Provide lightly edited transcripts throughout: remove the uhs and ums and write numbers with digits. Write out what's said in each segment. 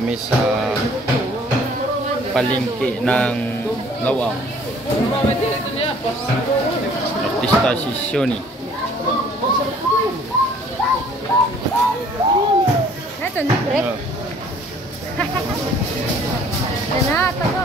kami sa palengke ng Lawang. Artista si Shoni. Ito, libre. Yan ito ko.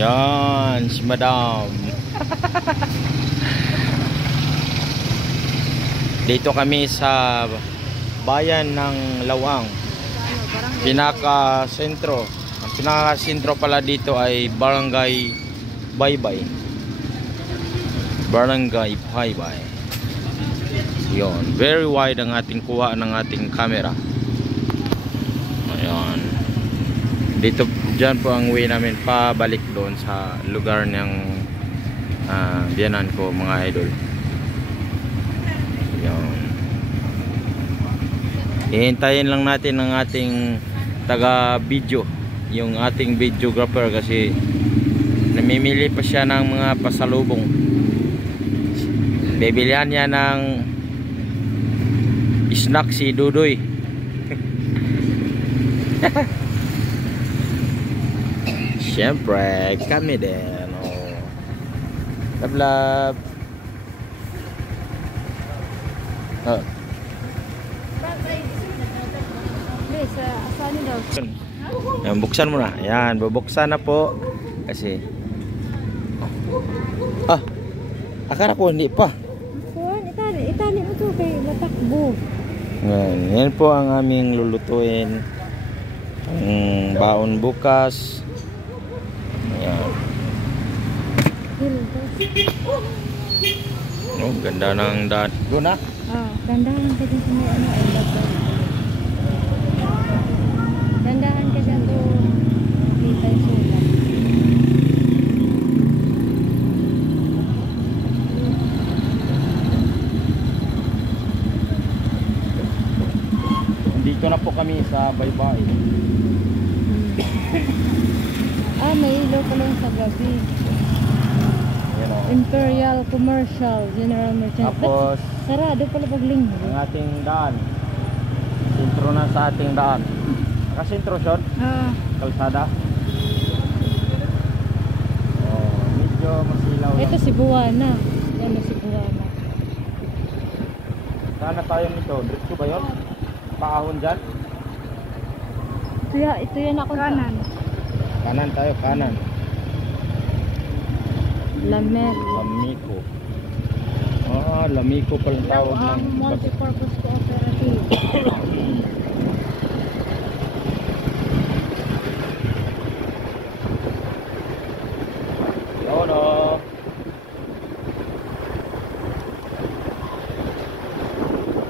Yan, si Madam. Dito kami sa bayan ng Lawang. Pinaka-sentro. Ang pinaka-sentro pala dito ay Barangay Baybay. Barangay Baybay. Yon, very wide ang ating kuha ng ating camera. Ayan. Dito, dyan po ang way namin pabalik doon sa lugar ng biyanan ko, mga idol. Yan. Hihintayin lang natin ang ating taga-video, yung ating videographer, kasi namimili pa siya ng mga pasalubong. Bibilihan niya ng snack si Dudoy. Siyempre, kami din. Love, love. Yan, buksan mo na. Yan, bubuksan na po. Kasi akala ko hindi pa. Itali mo ito kay matakbo. Yan po ang aming lulutuin. Ang baon bukas. Ayan. Oh, ganda ng daan. Doon na? Gandahan ka dyan sa may ano. Gandahan ka dyan doon. Kita yung sulat. Dito na po kami sa Baybay. May ilaw pa lang sa gabi. Imperial Commercial General Merchant. Tapos sarado pala paglinggo. ang ating daan. Sentro na sa ating daan. Nakasentro siya? Kalsada. Medyo masilaw lang. Ito si Buwana. Yan si Buwana. Saan na tayo nito? Diretso ba yun? Paahon dyan? Ito yan ako. Kanan. Kanan tayo, kanan. Lamiko. Lamiko palang tawag ng multi-purpose cooperative. No.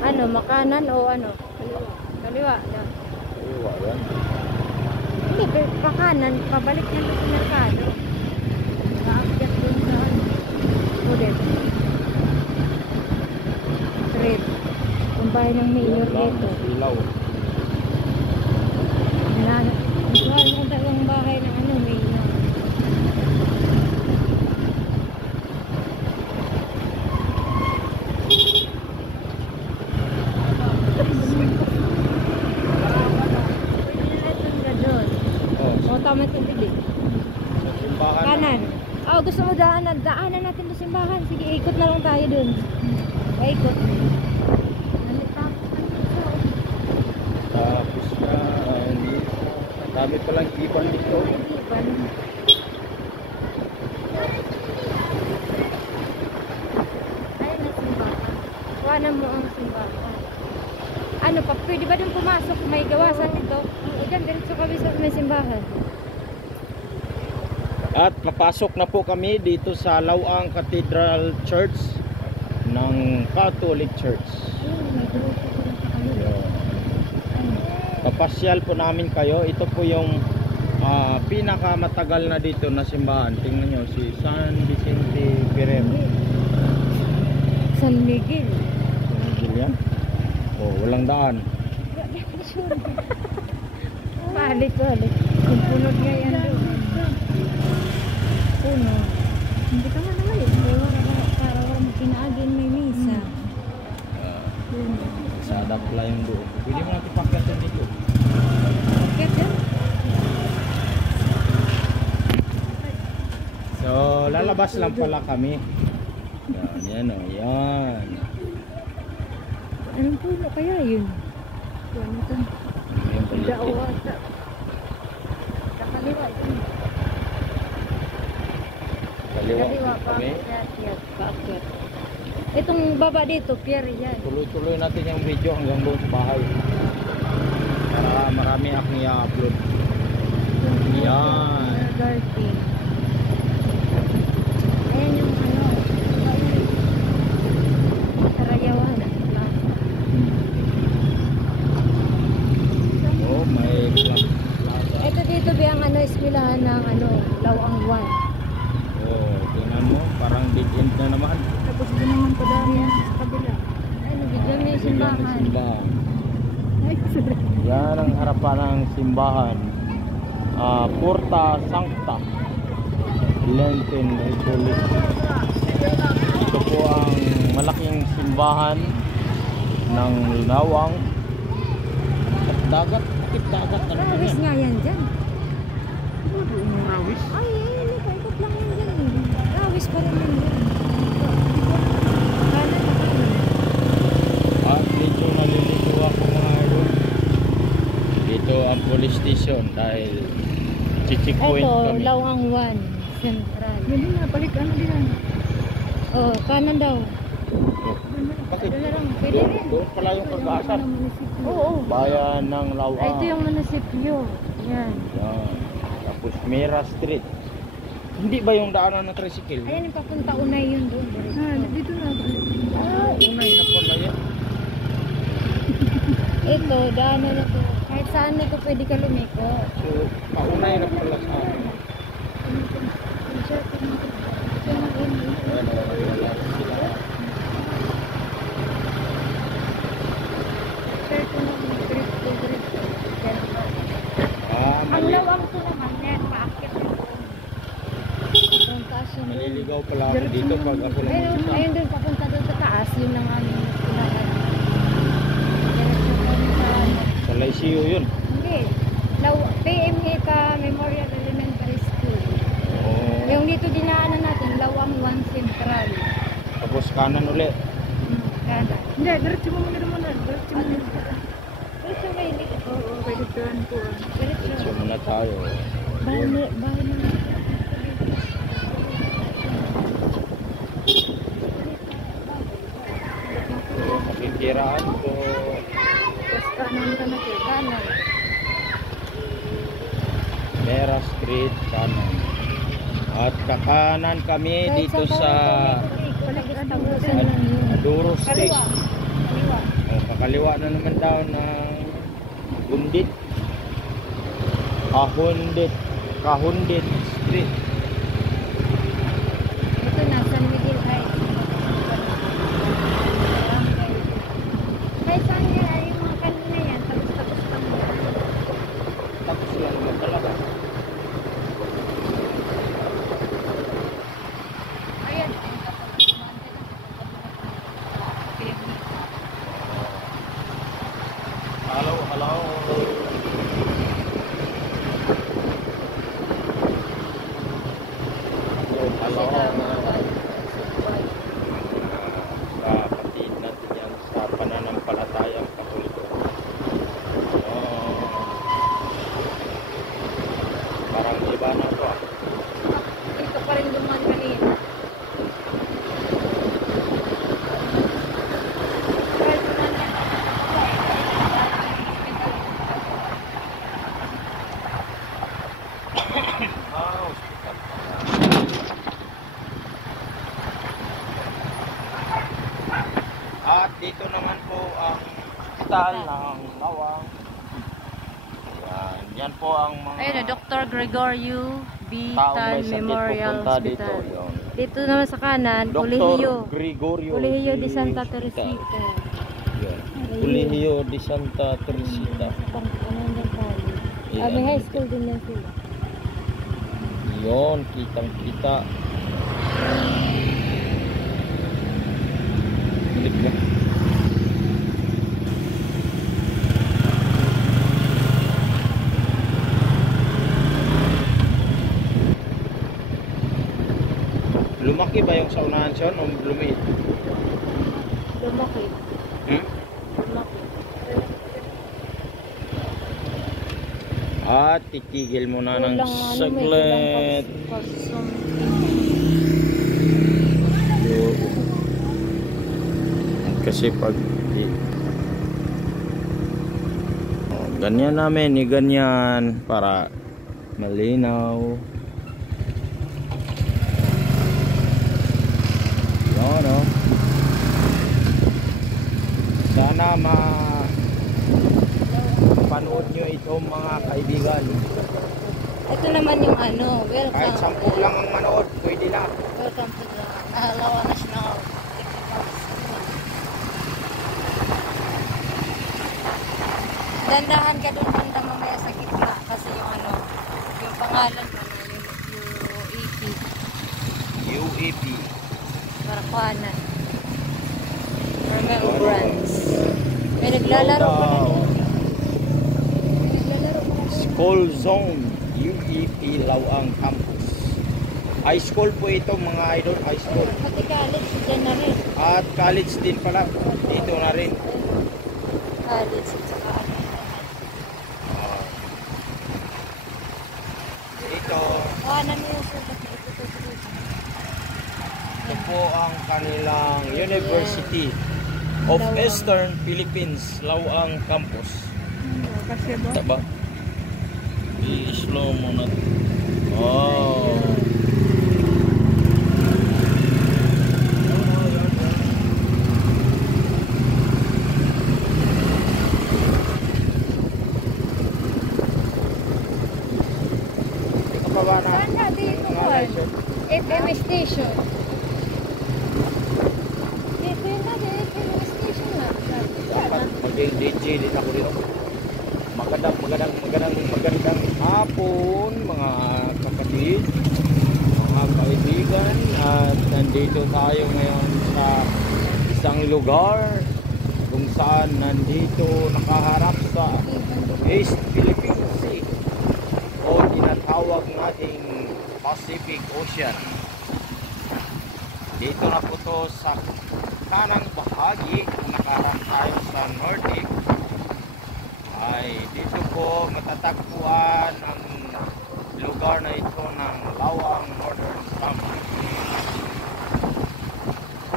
Ano, makanan o ano? Kaliwa. Kaliwa yan. Hindi, pakanan, pabalik na sa merkado. Naakyat dun sa ano. Ulit. Trip. Kung bahay ng mayor dito. Ilaw. Ituhan mo ang bahay ng ano, mayor. Tama yung bilig. Kanan. Gusto mo daanan natin sa simbahan. Sige, ikot na lang tayo dun. Ikot. Tapos na dami palang iban dito. Ayun na simbahan. Kuhanan mo ang simbahan. Ano pa, pwede ba dun pumasok? May gawasan dito. Diyan, diretso kami sa may simbahan. At papasok na po kami dito sa Lawang Cathedral Church ng Catholic Church. Papasyal po namin kayo. Ito po yung pinakamatagal na dito na simbahan. Tingnan nyo, si San Vicente Ferrer. San Miguel. Miguel yan. Oh, walang daan. Balik. Yung punod nga yan doon. Puno. Hindi ka nga naman eh. Para wala mo kinaagin may misa. Sa adap pala yung doon. Pwede mo natin pakyatan dito. Bakit yan? So, lalabas lang pala kami. Yan o, yan. Anong puno kaya yun? Yan ito. Yung balikin. Daawata. Nakaliwa yun. Kaliwa Kaliwa pa. kami. Paakyat. Itong baba dito, pier yan. Tuloy-tuloy natin yung video hanggang doon sa bahay. Para marami akong i-upload. Yan. Garden. Ayan yung ano. Sarayawan. Oh, may plaza. Ito dito biyang ano, eskwelahan ng ano, Lawang 1. Oh, tingnan mo, parang dead end na naman. Tapos doon naman pa dami yan sa kabila. Ay, nabigyan may simbahan. Simbahan. Ay, sorry. Yan ang harapan ng simbahan. Porta Sancta Lenten Republic. Ito po ang malaking simbahan ng Lawang. Dagat, dagat na naman Rawis yan. nga yan dyan. Rawis? Ay, paikot lang yan dyan. Rawis pa rin yan dyan. Kanan na kanan. At medyo nalilito ako mga idol. Dito ang police station dahil checkpoint Ito, kami. Lawang 1 Central. Hindi na, balik ano din yan. Oh, kanan daw. Bakit? Doon na lang, pwede Doon, rin. doon pala yung pag-aasar. Oo. Bayan ng Lawang. Ay, ito yung munisipyo. Yan. Yan. Tapos Mira Street. Hindi ba yung daanan ng tricycle? Ayan yung papunta unay yun doon. Dito na. Unay na pala yan. Ito, daanan na to. Kahit saan na to pwede ka lumiko. So, paunay na pala sa akin. Ayan, wala sila. Ang Mali lawang to naman, net, paakit na doon. Ang taas yun. maliligaw pala ako dito pag ako lang Ayun, isa. ayun doon, papunta doon sa taas. Yun ang aming eskwelahan. Diretso kami sa ano. Sa Lyceum yun. Hindi. PMA pa Memorial Elementary School. Oo. Yung dito dinaanan natin, Lawang 1 Central. Tapos kanan ulit. Kanan. Hindi, diretso mo muna muna. Diretso mo muna. Diretso may lit. Oo, pwede tuwan po. Diretso. So muna tayo. Bahay na. So, makikiraan ko. Tapos kanan ka na siya. Kanan. Mera Street kanan. At kakanan kami dito sa Palagusan lang yun. Aduro Street. Kaliwa. Kaliwa. Pakaliwa na naman daw ng Gundit. Kahundit Street. Ito na, San Miguel Heights. Kahit saan yan, ay yung mga kanina yan, tapos lang yan. Tapos lang naman talaga. Ayan. Hello. Hello. Kapatid natin yan sa pananampalatayang Katoliko. Parang iba na to ah. Ito pa rin dumaan kanina. Kahit dumaan ka. At dito naman po ang hospital ng Lawang. Yan po ang mga Ayun na, Dr. Gregorio B. taong may Tan sakit Memorial pupunta dito. Hospital. Yun. Dito naman sa kanan, Dr. Colegio. Gregorio Colegio de Santa Teresita. Yan. Colegio de Santa Teresita. May high school din yan sila. Yun, kitang-kita. Balik na. Lumaki ba yung sa unahan siya o lumiit? Lumaki. Hmm? Lumaki. At titigil mo na ng Kulang, ano, saglit. may kulang Kasi pag ganyan namin, ganyan para malinaw. Yan o. Sana panood nyo itong mga kaibigan. Ito naman yung ano, Kahit welcome. 10 lang ang manood, pwede na. Welcome to the Lawa National. Dandahan ka doon banda mamaya sa gitna kasi yung ano, yung pangalan mo yung UAP UAP. para kuhanan. Remembrance. May naglalaro pa na doon. May naglalaro pa na doon. School Zone UAP Lawang Campus. High school po ito mga idol, high school. Pati college dyan na rin. At college din pala, dito na rin. College at saka ano. Ito, Kuhanan mo yung sulat. ito po ang kanilang University of Lawang. Eastern Philippines Lawang Campus. Kasi ba? Taba? I-slow mo na. Oh. Saan ka dito Juan? FM station. Dito yun na, FM station na. Dapat mag-DJ din ako dito. Magandang hapon mga kapatid, mga kaibigan, at nandito tayo ngayon sa isang lugar kung saan nandito nakaharap sa East Philippine Sea o tinatawag nating Pacific Ocean. Dito na po to sa kanang bahagi kung nakaharap tayo sa Nordic. Ay dito po matatagpuan ang lugar na ito ng Lawang Northern Samar.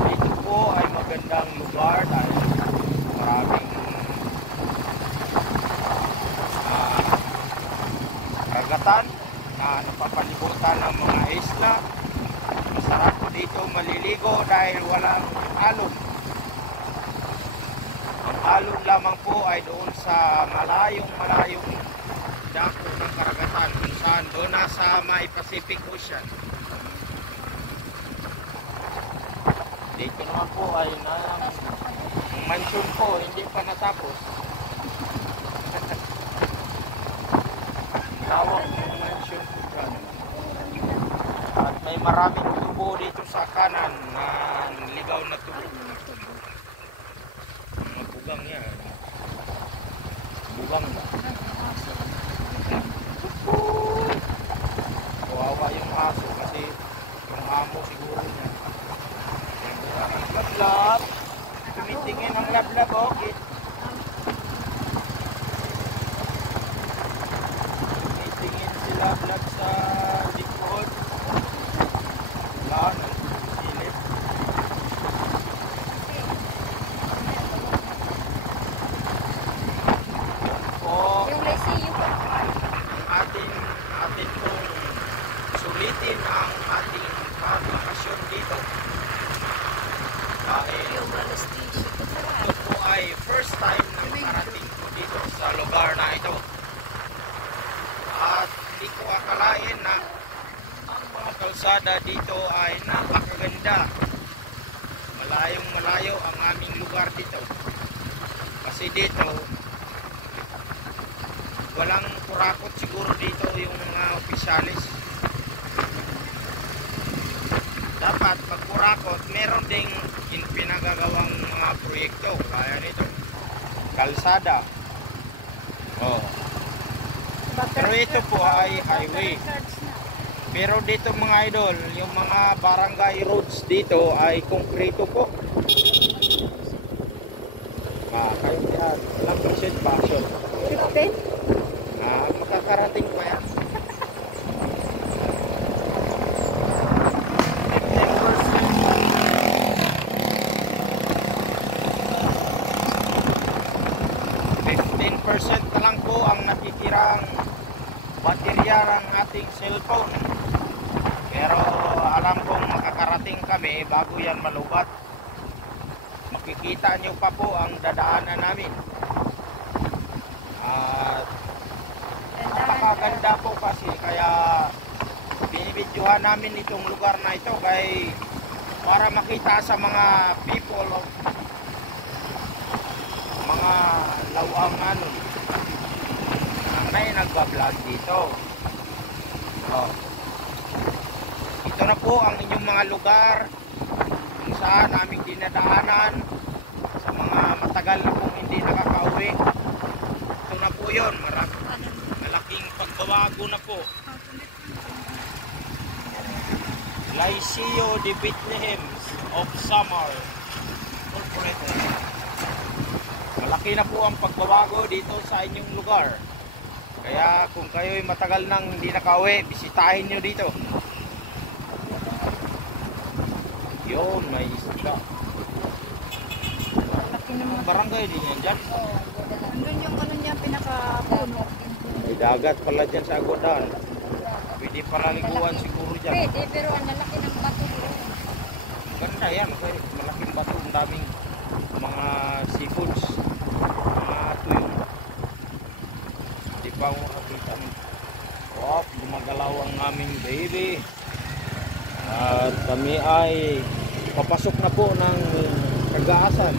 Dito po ay magandang lugar dahil maraming karagatan na napapalibutan ng mga isla. Masarap po dito maliligo dahil walang alon. Ang alon lamang po ay doon sa malayong dako ng karagatan kung saan doon nasa may Pacific Ocean. Dito naman po ay mansion po, hindi pa natapos. Tawag ng mansion po dyan. At may maraming tubo dito sa kanan na ligaw na tubo. Mga bugang yan. Bugang ba? Kawawa yung aso kasi yung amo siguro niya. Lablab. Tumitingin ang lablab, okay. Tumitingin si lablab sa likod. Wala na. Silip. Po. Yung Lyceum. atin pong sulitin ang ating bakasyon dito dahil ito po ay first time na makarating ko dito sa lugar na ito at hindi ko akalain na ang mga kalsada dito ay napaka maganda. Malayong malayo ang aming lugar dito. Kasi dito, walang kurakot siguro dito yung mga opisyalis. Dapat pag kurakot, meron ding pinagagawang mga proyekto. Kaya nito, kalsada. Oh. Pero ito po ay highway. Pero dito mga idol, yung mga barangay roads dito ay konkreto po. Kayo yan, walang percent passion. 15? Makakarating pa yan. 15% na lang po ang natitirang baterya ng ating cellphone. Pero alam kong makakarating kami bago yan malubat. Makikita nyo pa po ang dadaanan namin. At napakaganda po kasi kaya binibidyohan namin itong lugar na ito kay para makita sa mga people of mga lawang ano na may nagbablog dito. Oh. Ito na po ang inyong mga lugar kung saan naming dinadaanan sa mga matagal na pong hindi nakakauwi. Ito na po yun, malaking pagbabago na po. Liceo de Bethlehem of Samar Incorporated. Malaki na po ang pagbabago dito sa inyong lugar. Kaya kung kayo'y matagal nang hindi nakauwi, bisitahin nyo dito. Yun, may isda. Barangay din yan dyan. Andun yung ano niya, pinaka-puno. May dagat pala dyan sa Aguadan. Pwede pala liguan siguro dyan. Pwede, pero ang lalaki ng bato. Ganda yan, malaking bato, ang daming mga seafoods, mga tuyo. Hindi pa ako nakakita. Wow, gumagalaw ang aming baby. At kami ay papasok na po ng Cagaasan.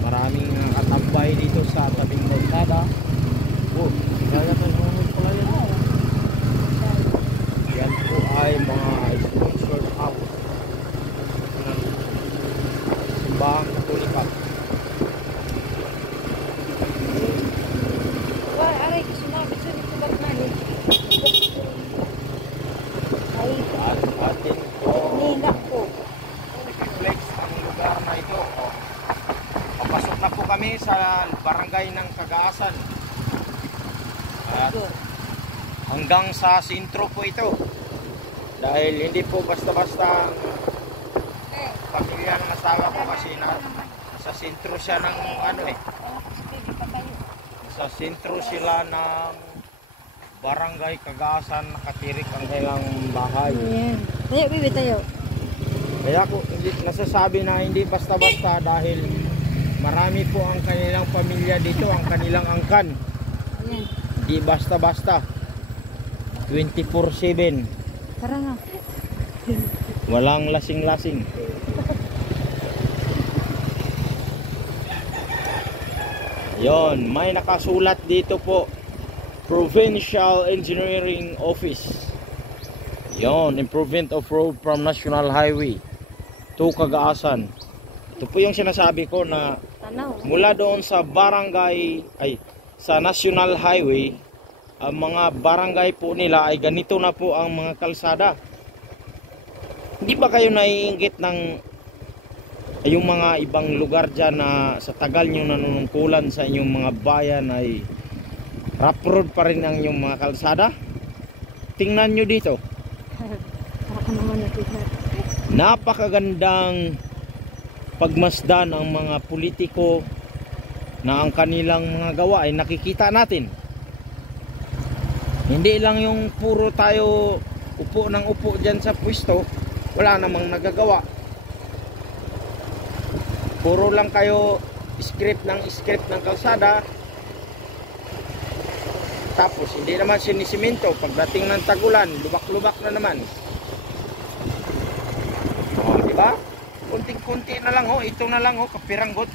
Maraming katambay dito sa tabing kalsada. Oh, kaya tayo pala yan. Yan po ay mga sponsored house ng simbahang Katolikal. Wah, aray, sumabit sa dito ba't mali? Ay, At atin po nila po. i-flex ang lugar na ito. Oh. Papasok na po kami sa barangay ng Cagaasan. At hanggang sa sentro po ito. Dahil hindi po basta-basta ang pamilya ng asawa ko kasi sa sentro siya ng ano eh. Sa sentro sila ng barangay Cagaasan, nakatirik ang kailang bahay. Ayan. Tayo, bibi, tayo. Kaya ko nasasabi na hindi basta-basta dahil marami po ang kanilang pamilya dito, ang kanilang angkan. Ayan. Hindi basta-basta. 24/7. Tara nga. Walang lasing-lasing. Yon, may nakasulat dito po. Provincial Engineering Office. Yon, improvement of road from National Highway to Cagaasan. Ito po yung sinasabi ko na Tanaw. mula doon sa barangay ay sa National Highway, ang mga barangay po nila ay ganito na po ang mga kalsada. Hindi ba kayo naiinggit ng yung mga ibang lugar dyan na sa tagal nyo nanunungkulan sa inyong mga bayan ay rough road pa rin ang inyong mga kalsada? Tingnan nyo dito. Para ka naman nakita. Napakagandang pagmasdan ang mga politiko na ang kanilang mga gawa ay nakikita natin. Hindi lang yung puro tayo upo ng upo dyan sa pwesto, wala namang nagagawa. Puro lang kayo script ng kalsada, tapos hindi naman sinisiminto. Pagdating ng tagulan, lubak-lubak na naman. kunting-kunti na lang ho. Ito na lang ho, kapiranggot.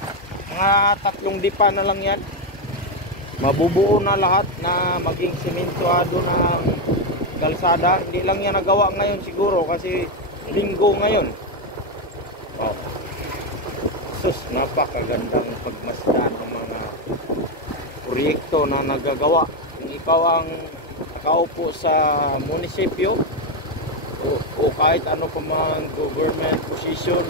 Mga 3 dipa na lang yan. Mabubuo na lahat na maging simentuado na kalsada. Hindi lang yan nagawa ngayon siguro kasi linggo ngayon. Oh. Sus, napakagandang pagmasdan ng mga proyekto na nagagawa. Kung ikaw ang nakaupo sa munisipyo o kahit ano pa mga government position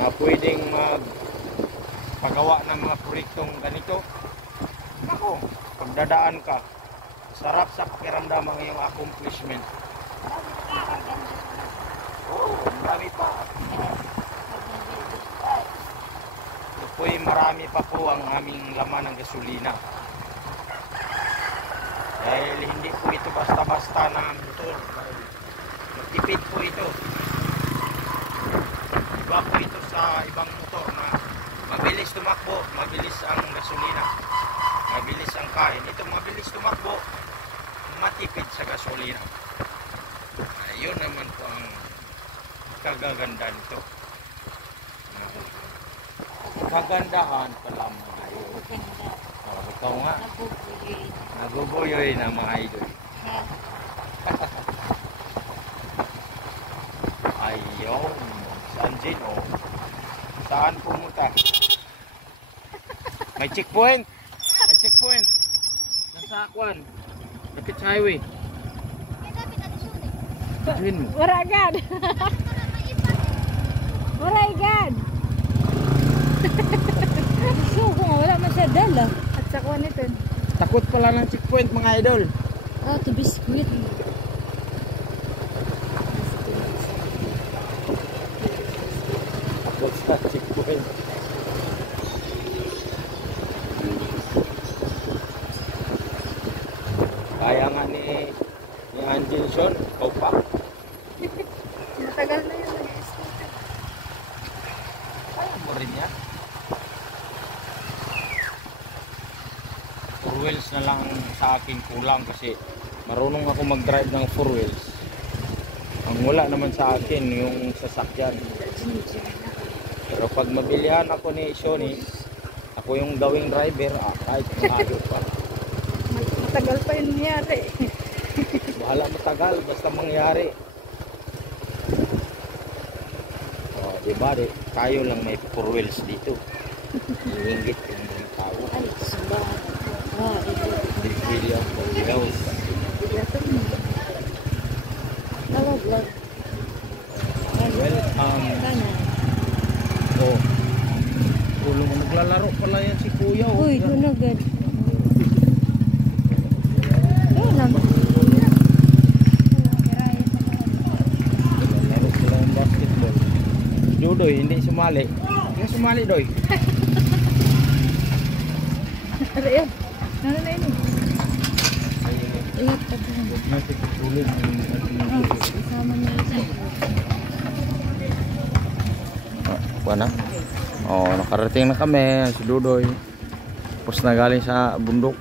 na pwedeng magpagawa ng mga proyektong ganito, ako, pagdadaan ka, sarap sa pakiramdam ang iyong accomplishment. Oo, marami pa. Po'y marami pa po ang aming laman ng gasolina. Dahil hindi po ito basta-basta na motor. Matipid po ito. Iba po ito sa ibang motor na mabilis tumakbo, mabilis ang gasolina, mabilis ang kain. Ito mabilis tumakbo, matipid sa gasolina. Ayun naman po ang kagaganda nito. Kagandahan pala mga idol. Oh, ikaw nga. Naguguyoy na mga idol. Ayun. Saan din oh? Saan pumunta? May checkpoint. May checkpoint. Nasa Akwan. Lapit sa highway. Sabihin mo. Waragan. Waragan. So, kung wala man siya dala. At sa kuha nito. Takot pala ng checkpoint mga idol. Ah, to biscuit. Takot sa checkpoint. Kaya nga ni Angelson, ikaw pa. Matagal na yun. Kaya mo rin yan. 4 wheels na lang sa akin kulang kasi marunong ako mag-drive ng 4 wheels. Ang wala naman sa akin yung sasakyan. Pero pag mabilihan ako ni Shoni, ako yung gawing driver, kahit malayo pa. Matagal pa yun nangyari. Bahala matagal, basta mangyari. O, diba, tayo lang may 4 wheels dito. Iingit yung mga tao. Ay, sumbahan. Ah, William Wells. tawag lang. Welcome. Kanan. Oh. Tulong naglalaro pala yan si Kuya. Oh. Uy, doon agad. Ayun naman. Naglalaro sila ng basketball. Judoy, hindi sumali. Hindi sumali, Doy. Ano yun? Ano na yun? Ingat ka dun. Isama niya isa. Buwan na. Oh, nakarating na kami si Dudoy. Tapos na galing sa bundok.